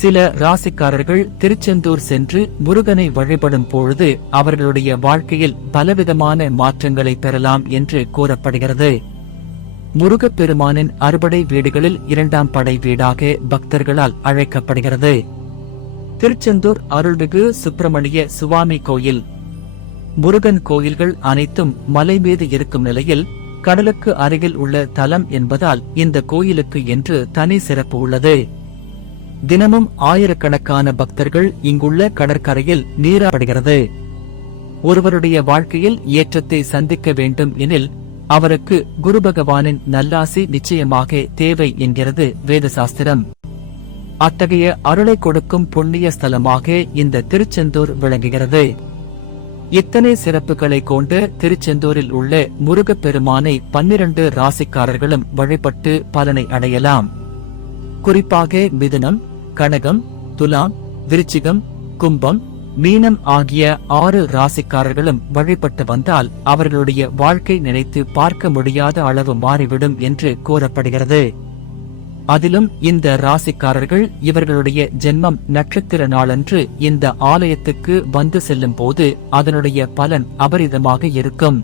சில ராசிக்காரர்கள் திருச்செந்தூர் சென்று முருகனை வழிபடும் பொழுது அவர்களுடைய வாழ்க்கையில் பலவிதமான மாற்றங்களை பெறலாம் என்று கூறப்படுகிறது. முருகப்பெருமானின் அறுபடை வீடுகளில் 2ஆம் படை வீடாக பக்தர்களால் அழைக்கப்படுகிறது. திருச்செந்தூர் அருள்மிகு சுப்பிரமணிய சுவாமி கோயில். முருகன் கோயில்கள் அனைத்தும் மலை மீது இருக்கும் நிலையில் கடலுக்கு அருகில் உள்ள தலம் என்பதால் இந்த கோயிலுக்கு என்று தனி சிறப்பு உள்ளது. தினமும் ஆயிரக்கணக்கான பக்தர்கள் இங்குள்ள கடற்கரையில் நீராடுகிறது. ஒருவருடைய வாழ்க்கையில் ஏற்றத்தை சந்திக்க வேண்டும் எனில் அவருக்கு குரு பகவானின் நல்லாசி நிச்சயமாக தேவை என்கிறது வேதசாஸ்திரம். அத்தகைய அருளை கொடுக்கும் புண்ணிய ஸ்தலமாக இந்த திருச்செந்தூர் விளங்குகிறது. இத்தனை சிறப்புகளை கொண்டு திருச்செந்தூரில் உள்ள முருகப்பெருமானை 12 ராசிக்காரர்களும் வழிபட்டு பலனை அடையலாம். குறிப்பாக மிதுனம், கடகம், துலாம், விருச்சிகம், கும்பம், மீனம் ஆகிய 6 ராசிக்காரர்களும் வழிபட்டு வந்தால் அவர்களுடைய வாழ்க்கை நினைத்து பார்க்க முடியாத அளவு மாறிவிடும் என்று கூறப்படுகிறது. அதிலும் இந்த ராசிக்காரர்கள் இவர்களுடைய ஜென்மம் நட்சத்திர நாளன்று இந்த ஆலயத்துக்கு வந்து செல்லும் போது அதனுடைய பலன் அபரிதமாக இருக்கும்.